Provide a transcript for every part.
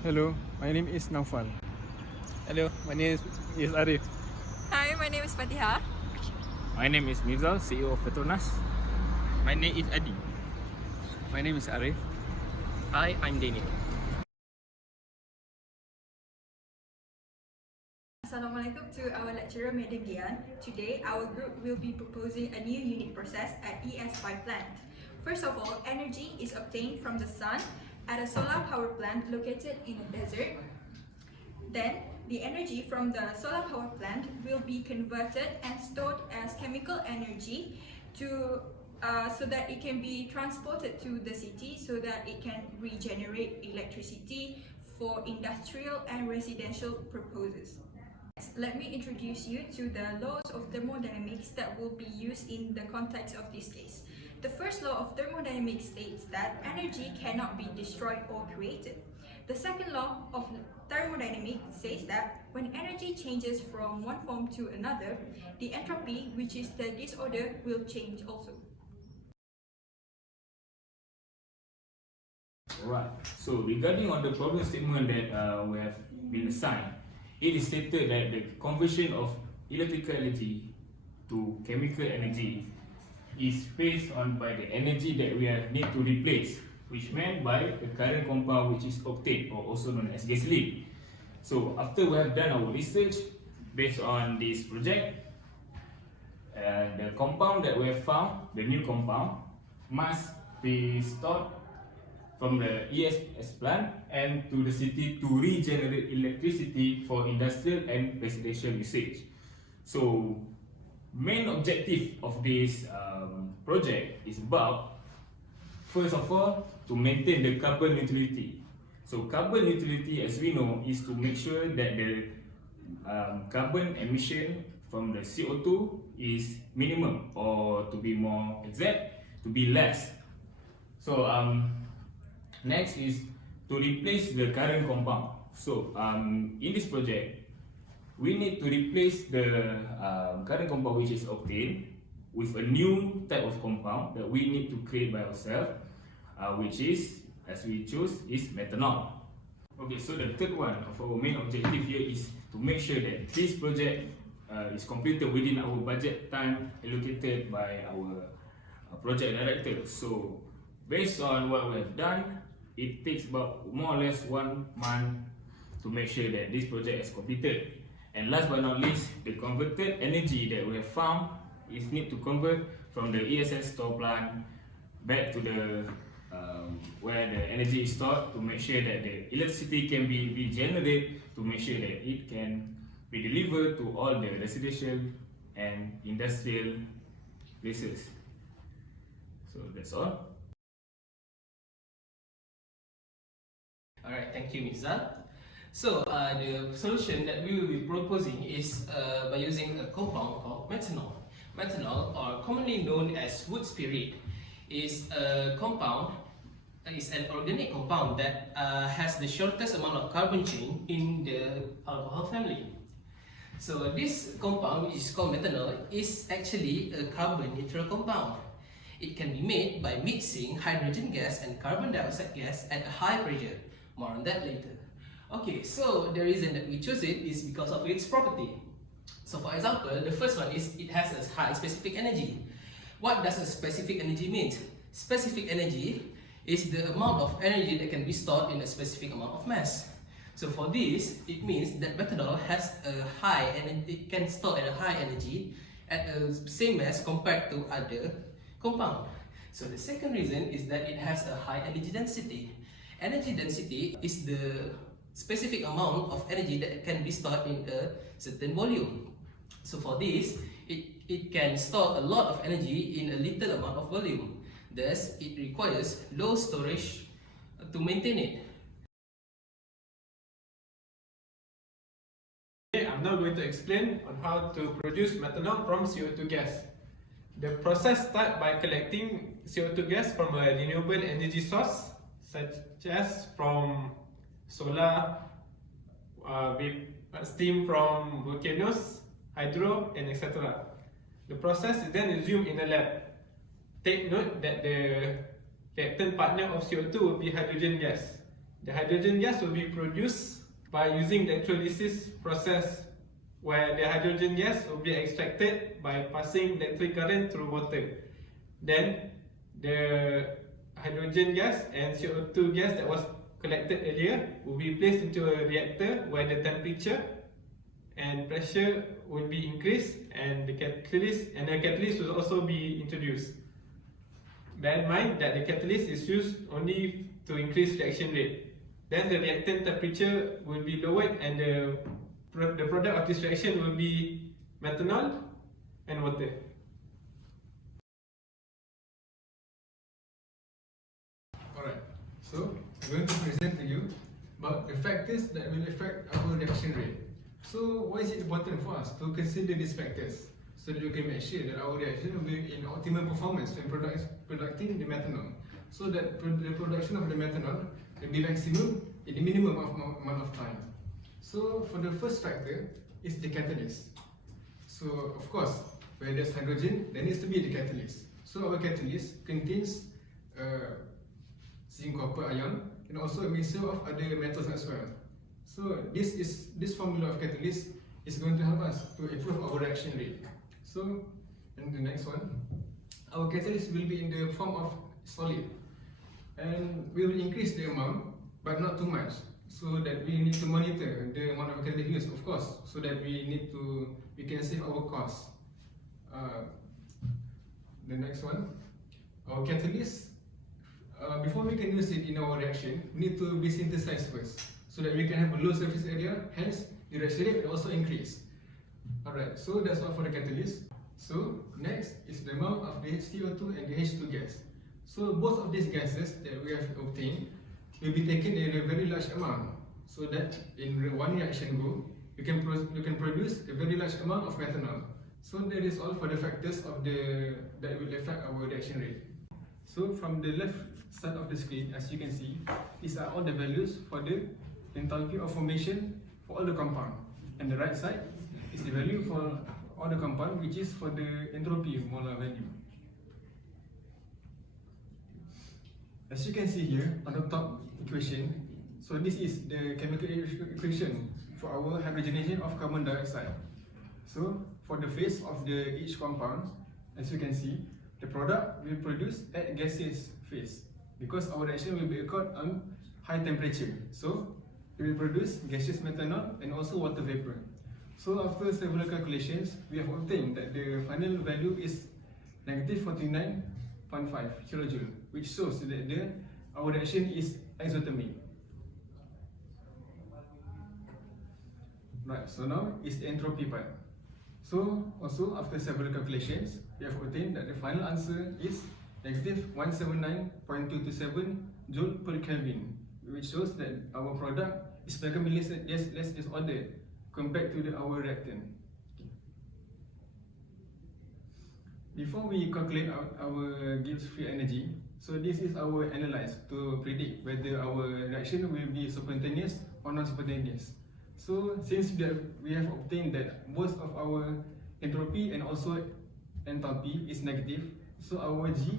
Hello, my name is Naufal. Hello, my name is Arif. Hi, my name is Fatiha. My name is Mirzal, CEO of Petronas. My name is Adi. My name is Arif. Hi, I'm Daniel. Assalamualaikum to our lecturer, Madam Dian. Today, our group will be proposing a new unique process at ES5 plant. First of all, energy is obtained from the sun at a solar power plant located in a desert. Then, the energy from the solar power plant will be converted and stored as chemical energy so that it can be transported to the city so that it can regenerate electricity for industrial and residential purposes. Let me introduce you to the laws of thermodynamics that will be used in the context of this case. The first law of thermodynamics states that energy cannot be destroyed or created. The second law of thermodynamics says that when energy changes from one form to another, the entropy, which is the disorder, will change also. Alright, so regarding on the problem statement that we have been assigned, it is stated that the conversion of electrical energy to chemical energy is based on by the energy that we need to replace, which meant by the current compound, which is octane, or also known as gasoline. So after we have done our research based on this project, the compound that we have found, the new compound, must be stored from the ES plant and to the city to regenerate electricity for industrial and residential usage. So, main objective of this project is about, first of all, to maintain the carbon neutrality. So, carbon neutrality, as we know, is to make sure that the carbon emission from the CO2 is minimum, or to be more exact, to be less. So, next is to replace the current compound. So in this project, we need to replace the current compound, which is octane, with a new type of compound that we need to create by ourselves, which is, as we choose, is methanol. Okay, so the third one of our main objective here is to make sure that this project is completed within our budget time allocated by our project director. So based on what we have done, it takes about more or less 1 month to make sure that this project is completed. And last but not least, the converted energy that we have found is need to convert from the ESS store plant back to the where the energy is stored, to make sure that the electricity can be regenerated, to make sure that it can be delivered to all the residential and industrial places. So that's all. Alright, thank you, Mirzal. So, the solution that we will be proposing is by using a compound called methanol. Methanol, or commonly known as wood spirit, is a compound, is an organic compound that has the shortest amount of carbon chain in the alcohol family. So, this compound, which is called methanol, is actually a carbon neutral compound. It can be made by mixing hydrogen gas and carbon dioxide gas at a high pressure. More on that later. Okay, so the reason that we choose it is because of its property. So for example, the first one is it has a high specific energy. What does a specific energy mean? Specific energy is the amount of energy that can be stored in a specific amount of mass. So for this, it means that methanol has a high energy, it can store at a high energy at a same mass compared to other compound. So the second reason is that it has a high energy density. Energy density is the specific amount of energy that can be stored in a certain volume. So for this, it can store a lot of energy in a little amount of volume. Thus, it requires low storage to maintain it. Okay, I'm now going to explain on how to produce methanol from CO2 gas. The process starts by collecting CO2 gas from a renewable energy source, such as from solar, steam from volcanoes, hydro, and etc. The process is then resumed in a lab. Take note that the reactant partner of CO2 will be hydrogen gas. The hydrogen gas will be produced by using the electrolysis process, where the hydrogen gas will be extracted by passing electric current through water. Then the hydrogen gas and CO2 gas that was collected earlier will be placed into a reactor where the temperature and pressure will be increased, and the catalyst will also be introduced. Bear in mind that the catalyst is used only to increase reaction rate. Then the reactant temperature will be lowered, and the product of this reaction will be methanol and water. Alright, so I'm going to present to you about the factors that will affect our reaction rate. So why is it important for us to consider these factors, so that we can make sure that our reaction will be in optimum performance when producing the methanol, so that the production of the methanol will be maximum in the minimum amount of time. So for the first factor is the catalyst. So of course, where there's hydrogen, there needs to be the catalyst. So our catalyst contains zinc copper ion and also a mixture of other metals as well. So this formula of catalyst is going to help us to improve our reaction rate. So, and the next one, our catalyst will be in the form of solid, and we will increase the amount, but not too much, so that we need to monitor the amount of catalyst used, of course, so that we can save our costs. The next one, our catalyst, before we can use it in our reaction, we need to be synthesized first, so that we can have a low surface area, hence the reaction rate will also increase. Alright, so that's all for the catalyst. So next is the amount of the CO2 and the H2 gas. So both of these gases that we have obtained will be taken in a very large amount, so that in one reaction group you can produce a very large amount of methanol. So that is all for the factors that will affect our reaction rate. So from the left side of the screen, as you can see, these are all the values for the enthalpy of formation for all the compound, and the right side is the value for all the compound, which is for the entropy molar value. As you can see here on the top equation, so this is the chemical equation for our hydrogenation of carbon dioxide. So for the phase of each compound, as you can see, the product will produce at gaseous phase, because our reaction will be occurred on high temperature. So it will produce gaseous methanol and also water vapor. So after several calculations, we have obtained that the final value is negative 49.5 kilojoule, which shows that our reaction is isothermic. Right, so now is the entropy part. So also after several calculations, we have obtained that the final answer is negative 179.227 joule per Kelvin, which shows that our product is mechanically less disordered compared to our reactant. Before we calculate our Gibbs free energy, so this is our analyze to predict whether our reaction will be spontaneous or non-spontaneous. So since we have obtained that both of our entropy and also enthalpy is negative, so our G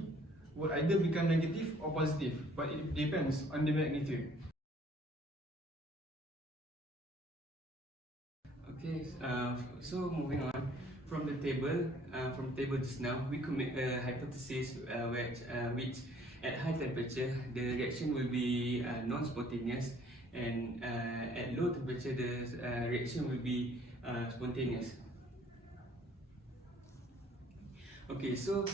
will either become negative or positive, but it depends on the magnitude. Okay, so moving on from the table, just now, we could make a hypothesis which at high temperature the reaction will be non-spontaneous, and at low temperature the reaction will be spontaneous. Okay, so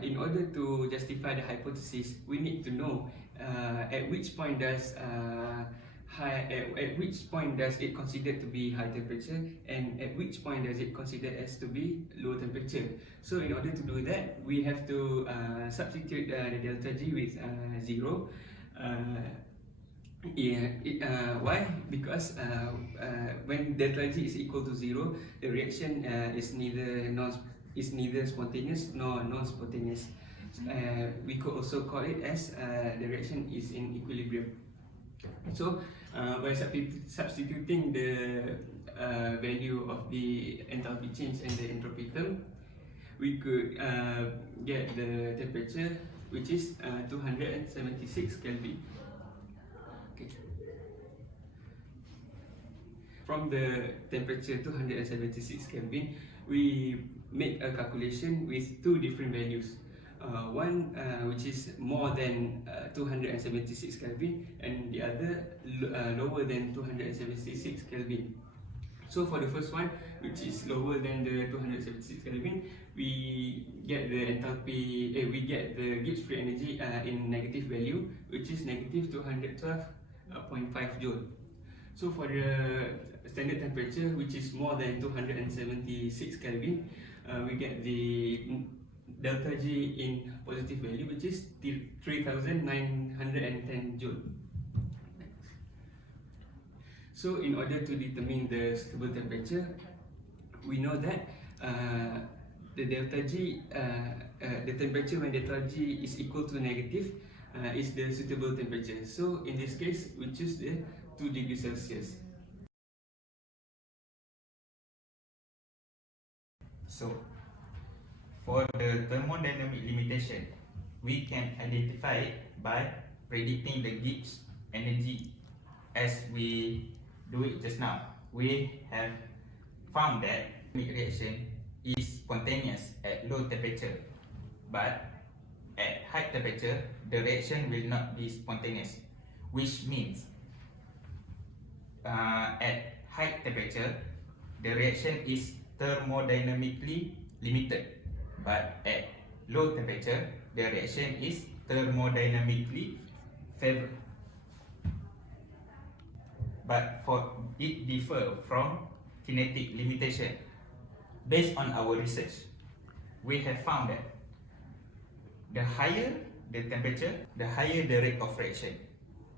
in order to justify the hypothesis, we need to know at which point does it considered to be high temperature, and at which point does it considered as to be low temperature. So in order to do that, we have to substitute the delta G with 0. Why? Because when delta G is equal to 0, the reaction is neither spontaneous nor non-spontaneous. We could also call it as the reaction is in equilibrium. So by substituting the value of the enthalpy change and the entropy term, we could get the temperature, which is 276 Kelvin. from the temperature 276 Kelvin, we make a calculation with two different values. One which is more than 276 Kelvin, and the other lower than 276 Kelvin. So for the first one, which is lower than the 276 Kelvin, we get the enthalpy, we get the Gibbs free energy in negative value, which is negative 212.5 joule. So for the standard temperature, which is more than 276 Kelvin, we get the delta G in positive value, which is 3910 joule. So in order to determine the suitable temperature, we know that the delta G, the temperature when delta G is equal to negative is the suitable temperature. So in this case, we choose the 2 degrees Celsius. So, for the thermodynamic limitation, we can identify it by predicting the Gibbs energy as we do it just now. We have found that reaction is spontaneous at low temperature, but at high temperature, the reaction will not be spontaneous, which means at high temperature, the reaction is thermodynamically limited, but at low temperature, the reaction is thermodynamically favored. But for it differ from kinetic limitation. Based on our research, we have found that the higher the temperature, the higher the rate of reaction.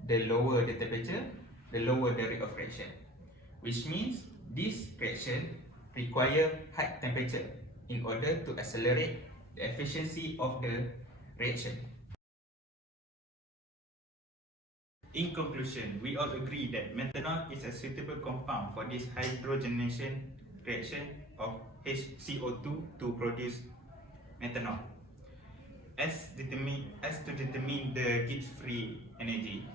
The lower the temperature, the lower the rate of reaction. Which means this reaction require high temperature in order to accelerate the efficiency of the reaction. In conclusion, we all agree that methanol is a suitable compound for this hydrogenation reaction of HCO2 to produce methanol. As to determine the Gibbs free energy,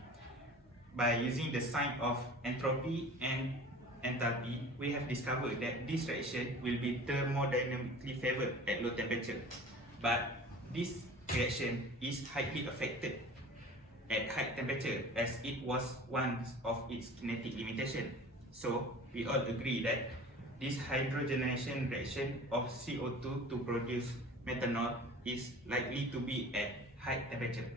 by using the sign of entropy and enthalpy, we have discovered that this reaction will be thermodynamically favored at low temperature. But this reaction is highly affected at high temperature as it was one of its kinetic limitation. So we all agree that this hydrogenation reaction of CO2 to produce methanol is likely to be at high temperature.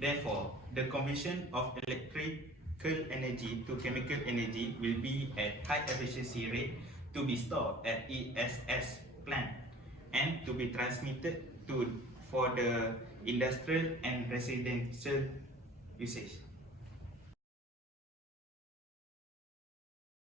Therefore, the conversion of electrical energy to chemical energy will be at high efficiency rate to be stored at ES5 plant and to be transmitted for the industrial and residential usage.